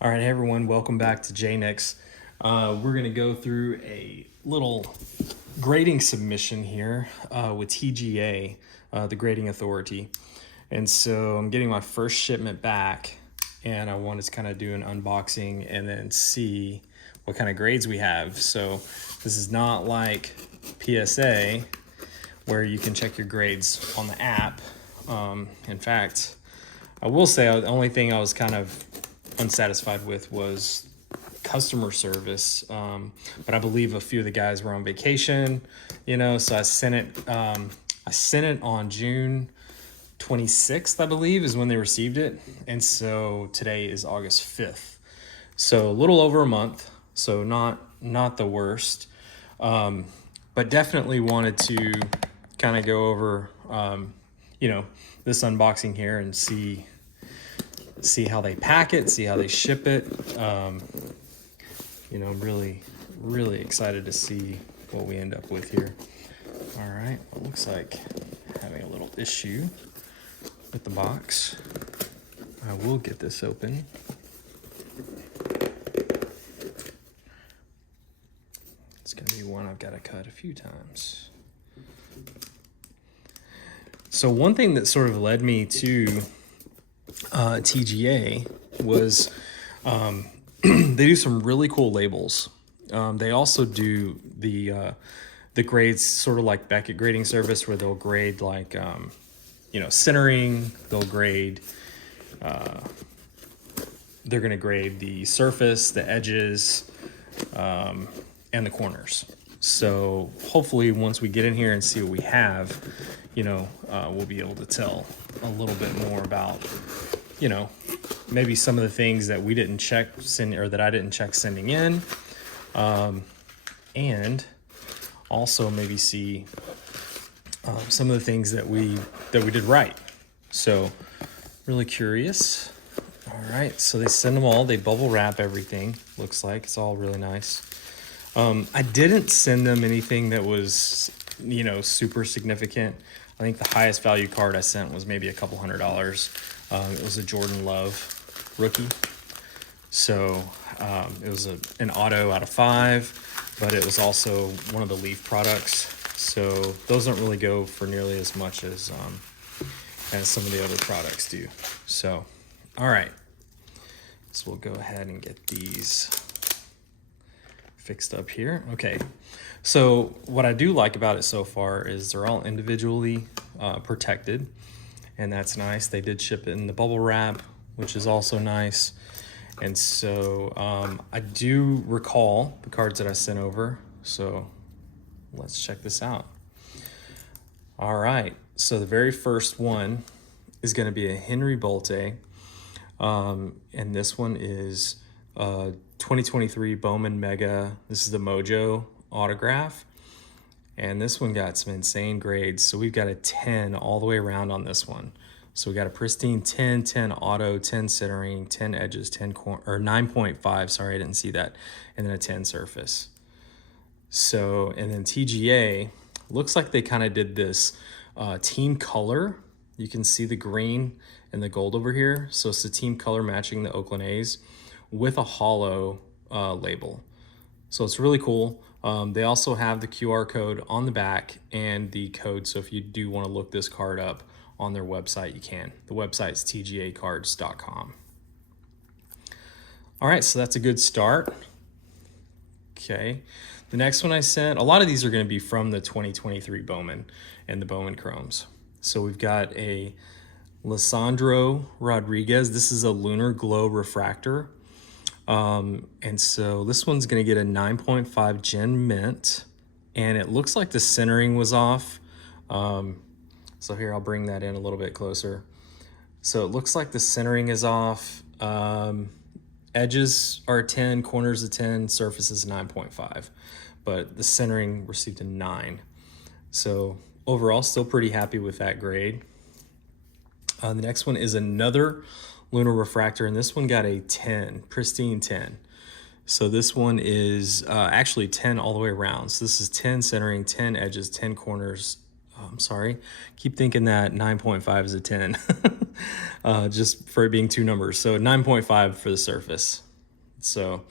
All right, hey everyone, welcome back to JNix. We're going to go through a little grading submission here with TGA, the grading authority. And so I'm getting my first shipment back, and I wanted to kind of do an unboxing and then see what kind of grades we have. So this is not like PSA where you can check your grades on the app. In fact, I will say the only thing I was kind of unsatisfied with was customer service, but I believe a few of the guys were on vacation, so I sent it on June 26th, I believe, is when they received it. And so today is August 5th, so a little over a month, so not the worst, but definitely wanted to kind of go over this unboxing here and see how they pack it, see how they ship it. I'm really excited to see what we end up with here. All right, it looks like having a little issue with the box. I will get this open. It's gonna be one I've got to cut a few times. So one thing that sort of led me to TGA was they do some really cool labels. They also do the grades sort of like Beckett grading service, where they'll grade like centering. They'll grade. They're going to grade the surface, the edges, and the corners. So hopefully, once we get in here and see what we have, we'll be able to tell a little bit more about, maybe some of the things that we didn't check that I didn't check sending in, and also maybe see some of the things that we did right. So really curious. All right, so they send them all. They bubble wrap everything. Looks like it's all really nice. I didn't send them anything that was super significant. I think the highest value card I sent was maybe a couple $100. It was a Jordan Love rookie. So it was an auto out of 5, but it was also one of the Leaf products. So those don't really go for nearly as much as some of the other products do. So, all right. So we'll go ahead and get these fixed up here. Okay. So what I do like about it so far is they're all individually protected, and that's nice. They did ship it in the bubble wrap, which is also nice. And so I do recall the cards that I sent over. So let's check this out. All right. So the very first one is going to be a Henry Bolte. And this one is 2023 Bowman Mega. This is the Mojo autograph. And this one got some insane grades. So we've got a 10 all the way around on this one. So we got a pristine 10, 10 auto, 10 centering, 10 edges, 10 or 9.5. Sorry, I didn't see that. And then a 10 surface. So, and then TGA, looks like they kind of did this team color. You can see the green and the gold over here. So it's the team color matching the Oakland A's with a hollow label. So it's really cool. They also have the QR code on the back and the code. So if you do want to look this card up on their website, you can. The website's tgacards.com. All right, so that's a good start. Okay, the next one I sent, a lot of these are going to be from the 2023 Bowman and the Bowman Chromes. So we've got a Lisandro Rodriguez. This is a Lunar Glow refractor. And so this one's going to get a 9.5 Gen Mint, and it looks like the centering was off. So here, I'll bring that in a little bit closer. So it looks like the centering is off. Edges are 10, corners a 10, surface is 9.5, but the centering received a 9. So overall, still pretty happy with that grade. The next one is another Lunar refractor, and this one got a 10, pristine 10. So this one is actually 10 all the way around. So this is 10 centering, 10 edges, 10 corners. I'm sorry, keep thinking that 9.5 is a 10, just for it being two numbers. So 9.5 for the surface. So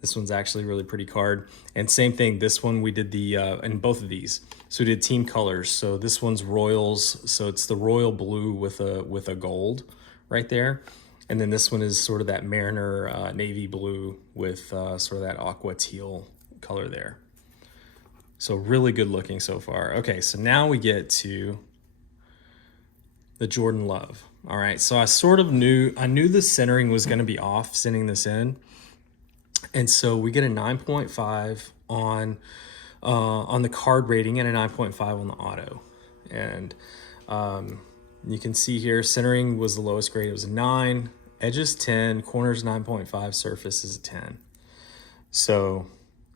this one's actually a really pretty card. And same thing, this one we did the, in both of these. So we did team colors. So this one's Royals. So it's the royal blue with a gold right there. And then this one is sort of that Mariner navy blue with sort of that aqua teal color there. So really good looking so far. Okay, so now we get to the Jordan Love. All right, so I knew the centering was gonna be off sending this in. And so we get a 9.5 on the card rating and a 9.5 on the auto. And you can see here, centering was the lowest grade. It was a 9, edges 10, corners 9.5, surface is a 10. So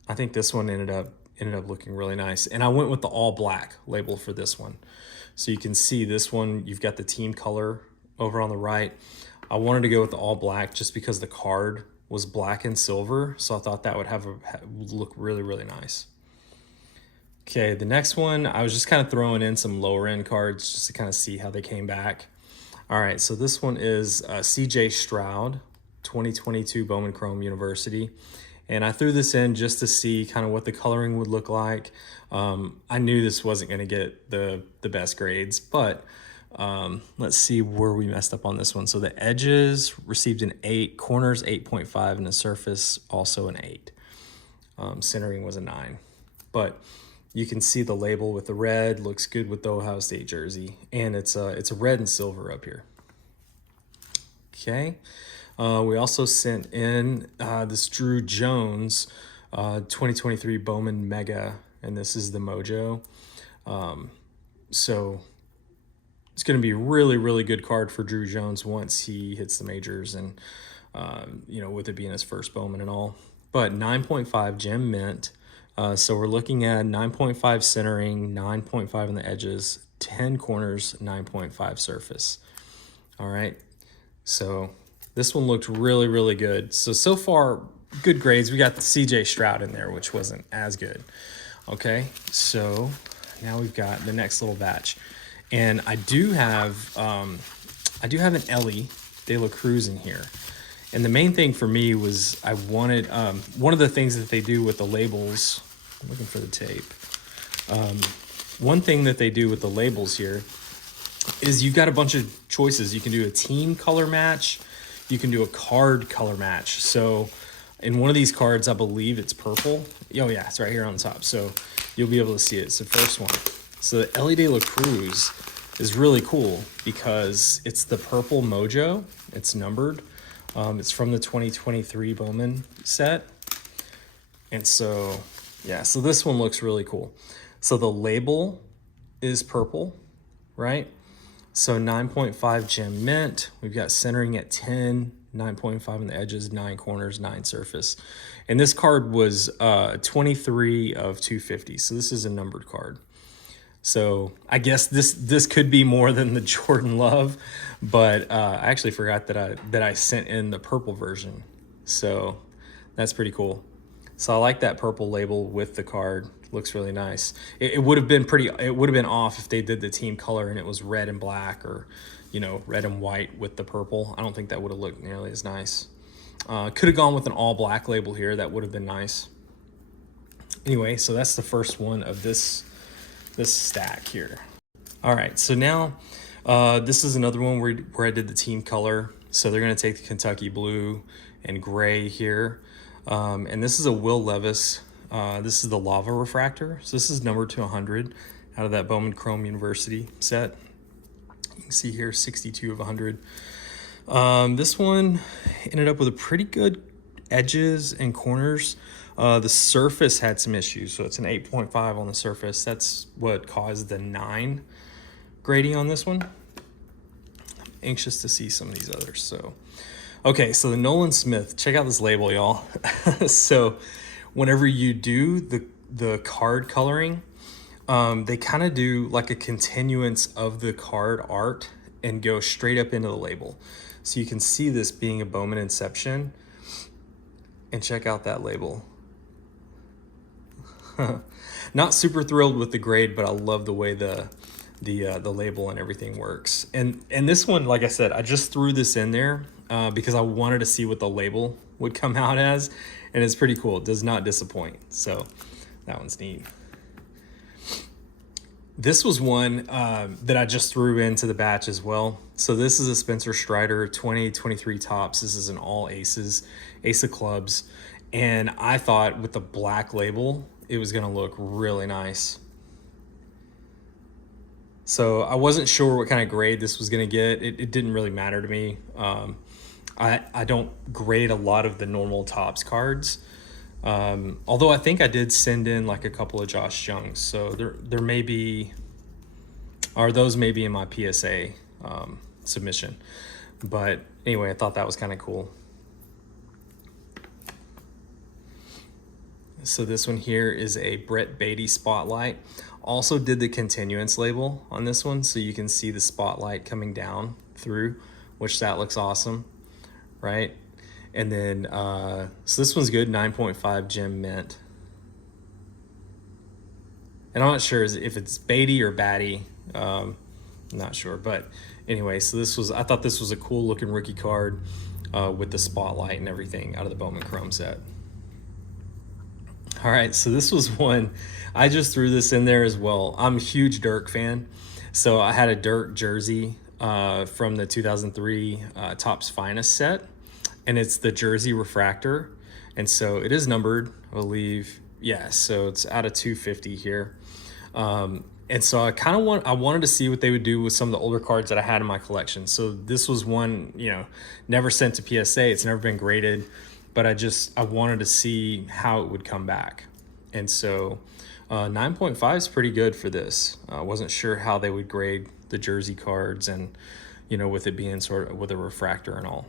I think this one ended up looking really nice. And I went with the all black label for this one. So you can see this one, you've got the team color over on the right. I wanted to go with the all black just because the card was black and silver. So I thought that would look really, really nice. Okay, the next one, I was just kind of throwing in some lower end cards just to kind of see how they came back. All right, so this one is CJ Stroud, 2022 Bowman Chrome University. And I threw this in just to see kind of what the coloring would look like. I knew this wasn't gonna get the best grades, but let's see where we messed up on this one. So the edges received an 8, corners 8.5, and the surface also an 8. Centering was a 9. But you can see the label with the red, looks good with the Ohio State jersey. And it's a red and silver up here. Okay. We also sent in this Drew Jones 2023 Bowman Mega, and this is the Mojo. So it's going to be a really, really good card for Drew Jones once he hits the majors and, you know, with it being his first Bowman and all. But 9.5 gem mint. So we're looking at 9.5 centering, 9.5 on the edges, 10 corners, 9.5 surface. All right. So this one looked really, really good. So far, good grades. We got the CJ Stroud in there, which wasn't as good. Okay. So now we've got the next little batch. And I do have an Ellie De La Cruz in here. And the main thing for me was I wanted, one of the things that they do with the labels, I'm looking for the tape. One thing that they do with the labels here is you've got a bunch of choices. You can do a team color match. You can do a card color match. So in one of these cards, I believe it's purple. Oh yeah, it's right here on the top. So you'll be able to see it. It's the first one. So the Ellie De La Cruz is really cool because it's the purple Mojo. It's numbered. It's from the 2023 Bowman set. And so, yeah, so this one looks really cool. So the label is purple, right? So 9.5 gem mint. We've got centering at 10, 9.5 on the edges, 9 corners, 9 surface. And this card was 23 of 250. So this is a numbered card. So I guess this could be more than the Jordan Love, but I actually forgot that I sent in the purple version. So that's pretty cool. So I like that purple label with the card. Looks really nice. It would have been off if they did the team color and it was red and black, or, you know, red and white with the purple. I don't think that would have looked nearly as nice. Could have gone with an all black label here. That would have been nice. Anyway, so that's the first one of this stack here. All right, so now this is another one where I did the team color. So they're going to take the Kentucky blue and gray here. And this is a Will Levis. This is the Lava Refractor. So this is numbered to 100 out of that Bowman Chrome University set. You can see here 62 of 100. This one ended up with a pretty good edges and corners. The surface had some issues, so it's an 8.5 on the surface. That's what caused the 9 grading on this one. I'm anxious to see some of these others. So, okay, so the Nolan Smith, check out this label, y'all. So whenever you do the card coloring, they kind of do like a continuance of the card art and go straight up into the label. So you can see this being a Bowman Inception, and check out that label. Not super thrilled with the grade, but I love the way the label and everything works. And this one, like I said, I just threw this in there because I wanted to see what the label would come out as, and it's pretty cool. It does not disappoint. So that one's neat. This was one that I just threw into the batch as well. So this is a Spencer Strider 2023 Topps. This is an all aces, ace of clubs. And I thought with the black label, it was gonna look really nice. So I wasn't sure what kind of grade this was gonna get. It didn't really matter to me. I don't grade a lot of the normal Topps cards. Although I think I did send in like a couple of Josh Youngs, so there may be, or those may be in my PSA submission. But anyway, I thought that was kind of cool. So this one here is a Brett Beatty Spotlight. Also did the continuance label on this one, so you can see the spotlight coming down through, which that looks awesome, right? And then, so this one's good, 9.5 gem mint. And I'm not sure if it's Beatty or Batty. I'm not sure, but anyway, so I thought this was a cool looking rookie card with the spotlight and everything out of the Bowman Chrome set. All right, so this was one, I just threw this in there as well. I'm a huge Dirk fan. So I had a Dirk jersey from the 2003 Topps Finest set, and it's the jersey refractor. And so it is numbered, I believe. Yeah, so it's out of 250 here. And so I wanted to see what they would do with some of the older cards that I had in my collection. So this was one, never sent to PSA. It's never been graded, but I wanted to see how it would come back. And so 9.5 is pretty good for this. I wasn't sure how they would grade the jersey cards and, with it being sort of with a refractor and all.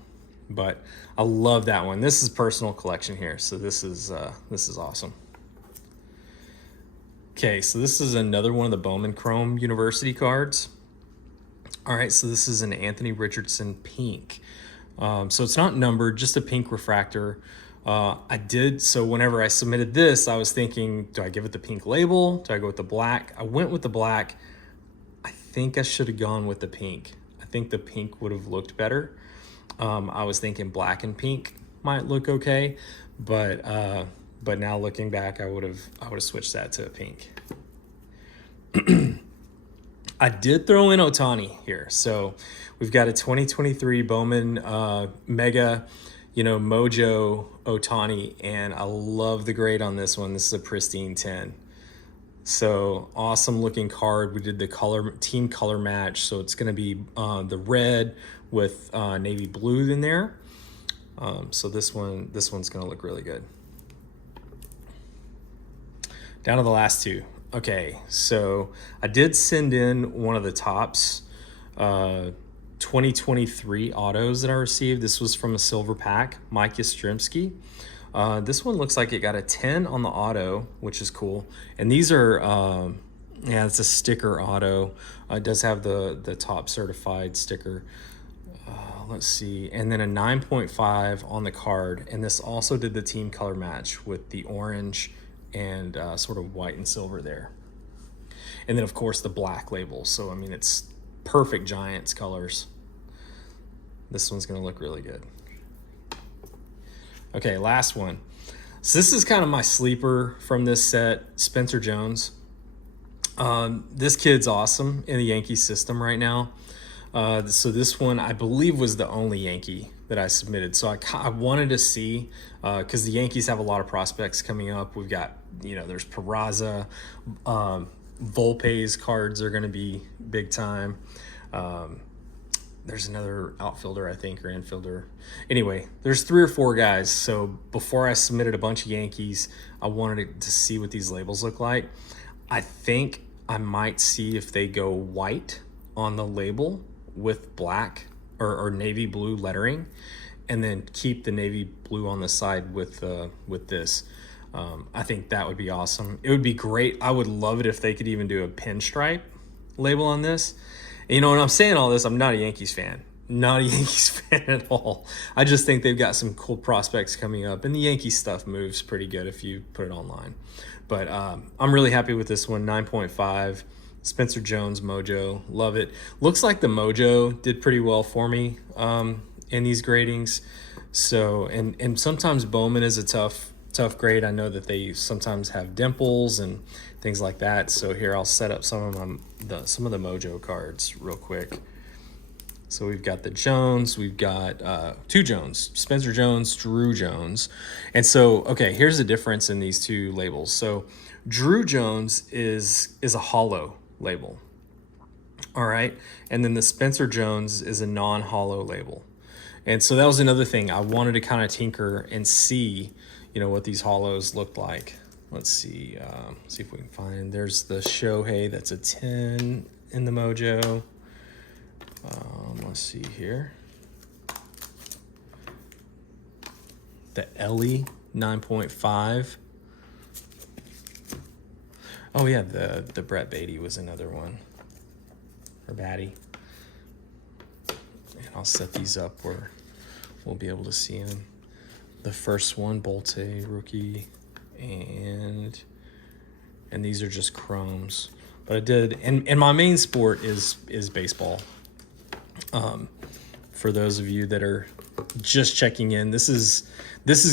But I love that one. This is personal collection here. So this is awesome. Okay, so this is another one of the Bowman Chrome University cards. All right, so this is an Anthony Richardson pink. So it's not numbered, just a pink refractor. So whenever I submitted this, I was thinking, do I give it the pink label? Do I go with the black? I went with the black. I think I should have gone with the pink. I think the pink would have looked better. I was thinking black and pink might look okay, but now looking back, I would have switched that to a pink. I did throw in Ohtani here. So we've got a 2023 Bowman Mega, Mojo Ohtani, and I love the grade on this one. This is a pristine 10. So awesome looking card. We did the team color match. So it's going to be the red with navy blue in there. So this one's going to look really good. Down to the last two. Okay, so I did send in one of the Topps 2023 autos that I received. This was from a silver pack, Mike Yastrzemski. This one looks like it got a 10 on the auto, which is cool. And these are, it's a sticker auto. It does have the Topps certified sticker. Let's see, and then a 9.5 on the card. And this also did the team color match with the orange and sort of white and silver there. And then of course the black label. So I mean, it's perfect Giants colors. This one's gonna look really good. Okay, last one. So this is kind of my sleeper from this set, Spencer Jones. This kid's awesome in the Yankee system right now. So this one I believe was the only Yankee that I submitted. So I wanted to see, because the Yankees have a lot of prospects coming up. We've got, there's Peraza, Volpe's cards are going to be big time. There's another outfielder, I think, or infielder. Anyway, there's 3 or 4 guys. So before I submitted a bunch of Yankees, I wanted to see what these labels look like. I think I might see if they go white on the label with black or navy blue lettering, and then keep the navy blue on the side with this. I think that would be awesome. It would be great. I would love it if they could even do a pinstripe label on this. And, when I'm saying all this, I'm not a Yankees fan. Not a Yankees fan at all. I just think they've got some cool prospects coming up, and the Yankees stuff moves pretty good if you put it online. But I'm really happy with this one, 9.5. Spencer Jones Mojo, love it. Looks like the Mojo did pretty well for me in these gradings. So, and sometimes Bowman is a tough grade. I know that they sometimes have dimples and things like that. So here I'll set up some of the Mojo cards real quick. So we've got the Jones, we've got two Jones, Spencer Jones, Drew Jones. And so, okay, here's the difference in these two labels. So Drew Jones is a hollow label. All right. And then the Spencer Jones is a non-hollow label. And so that was another thing. I wanted to kind of tinker and see, you know, what these hollows looked like. Let's see if we can find, there's the Shohei, that's a 10 in the Mojo. Let's see here. The Ellie 9.5. Oh yeah, the Brett Beatty was another one. Or Batty. And I'll set these up where we'll be able to see them. The first one, Bolte rookie, and these are just chromes. But I did, and my main sport is baseball. For those of you that are just checking in, this is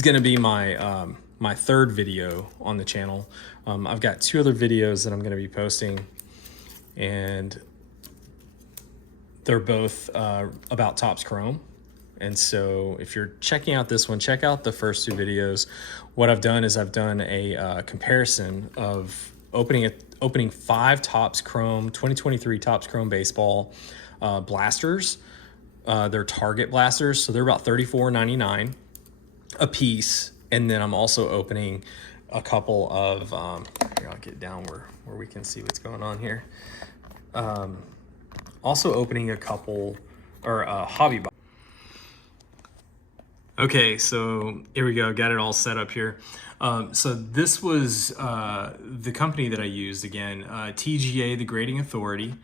going to be my my third video on the channel. I've got 2 other videos that I'm going to be posting, and they're both about Topps Chrome. And so if you're checking out this one, check out the first 2 videos. What I've done is I've done a comparison of opening 5 Topps Chrome 2023 Topps Chrome baseball blasters. They're Target blasters, so they're about $34.99 a piece. And then I'm also opening a couple of here, I'll get down where we can see what's going on here. Also opening a couple or hobby box. Okay, so here we go. Got it all set up here. So this was the company that I used again, TGA, the Grading Authority.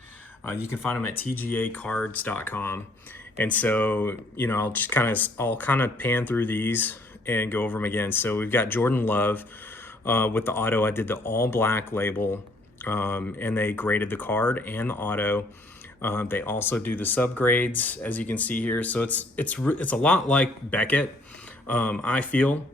You can find them at tgacards.com. And so, you know, I'll kind of pan through these and go over them again. So we've got Jordan Love with the auto. I did the all black label, and they graded the card and the auto. They also do the subgrades, as you can see here. So it's a lot like Beckett. I feel,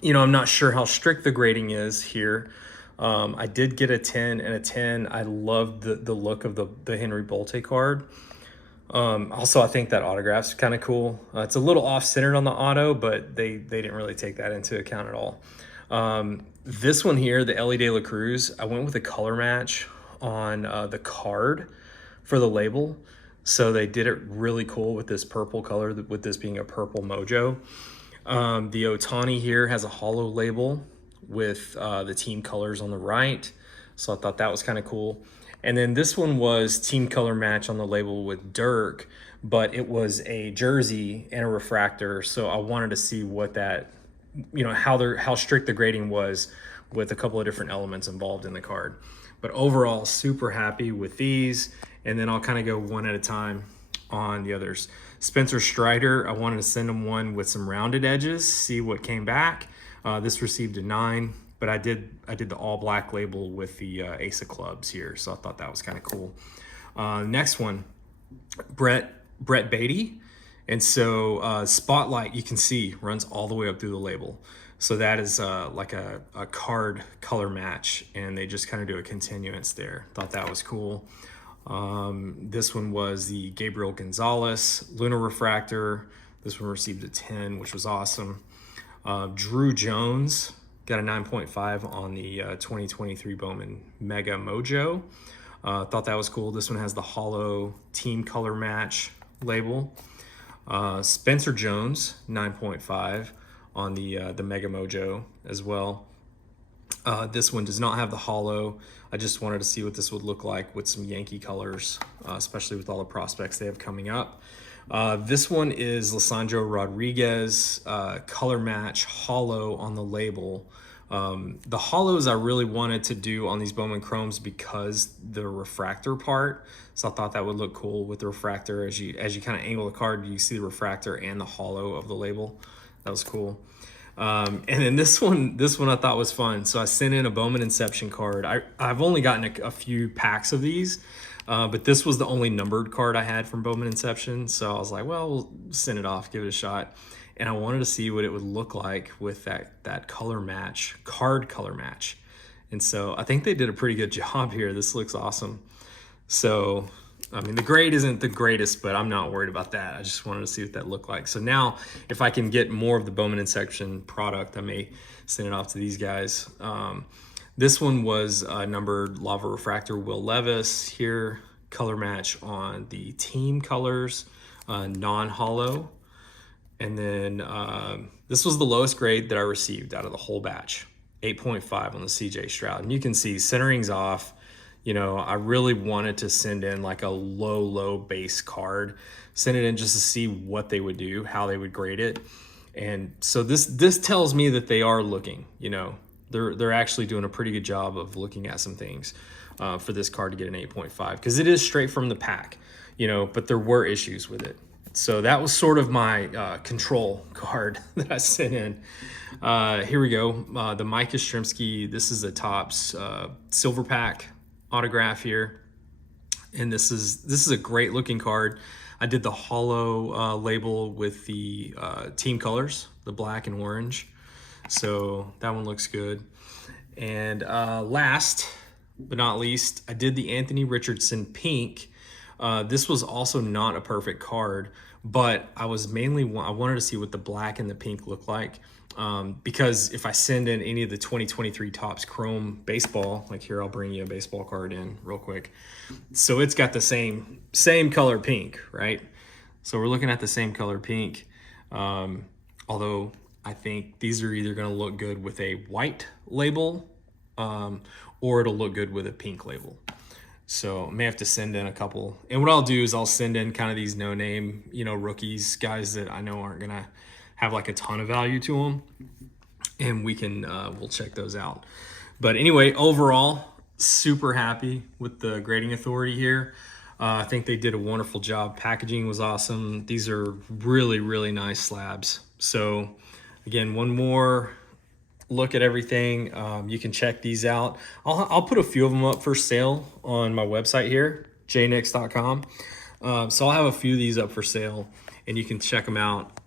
you know, I'm not sure how strict the grading is here. I did get a 10 and a 10. I loved the look of the Henry Bolte card. Also, I think that autograph's kind of cool. It's a little off-centered on the auto, but they didn't really take that into account at all. This one here, the Ellie De La Cruz, I went with a color match on the card for the label. So they did it really cool with this purple color, with this being a purple Mojo. The Ohtani here has a hollow label with the team colors on the right. So I thought that was kind of cool. And then this one was team color match on the label with Dirk, but it was a jersey and a refractor. So I wanted to see what that, you know, how strict the grading was with a couple of different elements involved in the card. But overall, super happy with these. And then I'll kind of go one at a time on the others. Spencer Strider, I wanted to send him one with some rounded edges, see what came back. This received a 9, but I did the all black label with the Ace of Clubs here, so I thought that was kind of cool. Next one, Brett Beatty. And so Spotlight, you can see, runs all the way up through the label. So that is like a card color match, and they just kind of do a continuance there. Thought that was cool. This one was the Gabriel Gonzalez Lunar Refractor. This one received a 10, which was awesome. Drew Jones got a 9.5 on the 2023 Bowman Mega Mojo. Thought that was cool. This one has the hollow team color match label. Spencer Jones, 9.5 on the Mega Mojo as well. This one does not have the hollow. I just wanted to see what this would look like with some Yankee colors, especially with all the prospects they have coming up. This one is Lisandro Rodriguez, color match hollow on the label. The hollows I really wanted to do on these Bowman Chromes because the refractor part. So I thought that would look cool with the refractor. As you kind of angle the card, you see the refractor and the hollow of the label. That was cool. And then this one I thought was fun. So I sent in a Bowman Inception card. I've only gotten a few packs of these, But this was the only numbered card I had from Bowman Inception. So I was like, well, we'll send it off, give it a shot. And I wanted to see what it would look like with that color match, card color match. And so I think they did a pretty good job here. This looks awesome. So, I mean, the grade isn't the greatest, but I'm not worried about that. I just wanted to see what that looked like. So now, if I can get more of the Bowman Inception product, I may send it off to these guys. This one was numbered Lava Refractor Will Levis here, color match on the team colors, non-hollow. And then this was the lowest grade that I received out of the whole batch, 8.5 on the CJ Stroud. And you can see centering's off. You know, I really wanted to send in like a low base card, send it in just to see what they would do, how they would grade it. And so this tells me that they are looking, you know, they're actually doing a pretty good job of looking at some things for this card to get an 8.5, because it is straight from the pack, you know, but there were issues with it. So that was sort of my control card that I sent in. Here we go. The Mike Yastrzemski, this is a Topps silver pack autograph here. And this is a great looking card. I did the hollow label with the team colors, the black and orange. So that one looks good. And last but not least, I did the Anthony Richardson pink. This was also not a perfect card, but I wanted to see what the black and the pink look like. Because if I send in any of the 2023 Topps Chrome baseball, like here, I'll bring you a baseball card in real quick. So it's got the same color pink, right? So we're looking at the same color pink. Although I think these are either going to look good with a white label, or it'll look good with a pink label. So I may have to send in a couple. And what I'll do is I'll send in kind of these no-name, you know, rookies, guys that I know aren't going to have like a ton of value to them. And we can, we'll check those out. But anyway, overall, super happy with the grading authority here. I think they did a wonderful job. Packaging was awesome. These are really nice slabs. So again, one more look at everything. You can check these out. I'll put a few of them up for sale on my website here, jnix.com. So I'll have a few of these up for sale and you can check them out.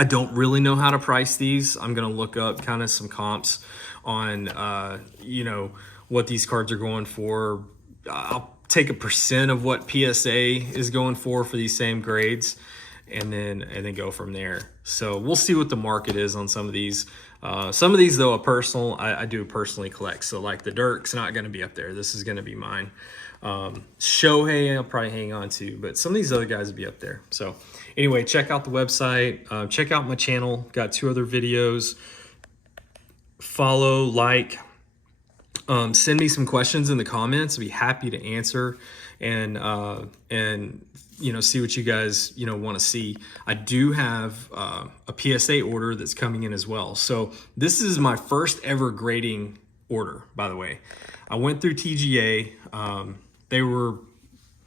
I don't really know how to price these. I'm going to look up kind of some comps on, you know, what these cards are going for. I'll take a % of what PSA is going for these same grades, and then go from there. So we'll see what the market is on some of these. Some of these though, I do personally collect. So like the Dirk's not going to be up there. This is going to be mine. Shohei I'll probably hang on to, but some of these other guys will be up there. So anyway, check out the website, check out my channel, got 2 other videos. Follow, like, send me some questions in the comments. I'll be happy to answer and you know, see what you guys, you know, want to see. I do have a PSA order that's coming in as well. So this is my first ever grading order, by the way. I went through TGA. They were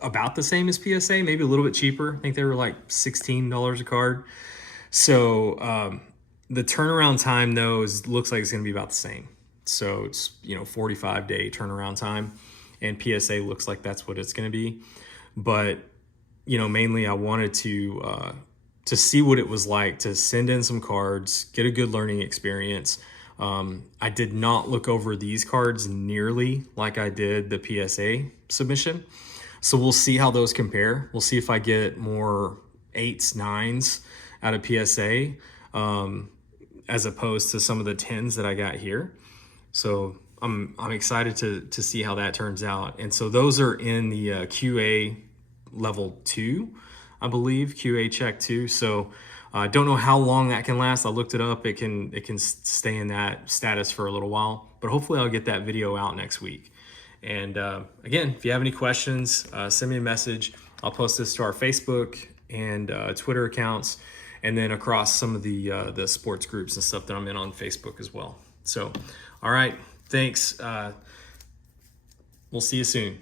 about the same as PSA, maybe a little bit cheaper. I think they were like $16 a card. So the turnaround time though looks like it's going to be about the same. So it's, you know, 45-day turnaround time, and PSA looks like that's what it's going to be. But you know, mainly I wanted to see what it was like to send in some cards, get a good learning experience. I did not look over these cards nearly like I did the PSA submission. So we'll see how those compare. We'll see if I get more 8s, 9s out of PSA as opposed to some of the 10s that I got here. So I'm excited to see how that turns out. And so those are in the QA level 2, I believe, QA check 2. So I don't know how long that can last. I looked it up. It can stay in that status for a little while, but hopefully I'll get that video out next week. And again, if you have any questions, send me a message. I'll post this to our Facebook and Twitter accounts, and then across some of the sports groups and stuff that I'm in on Facebook as well. So, all right, thanks. We'll see you soon.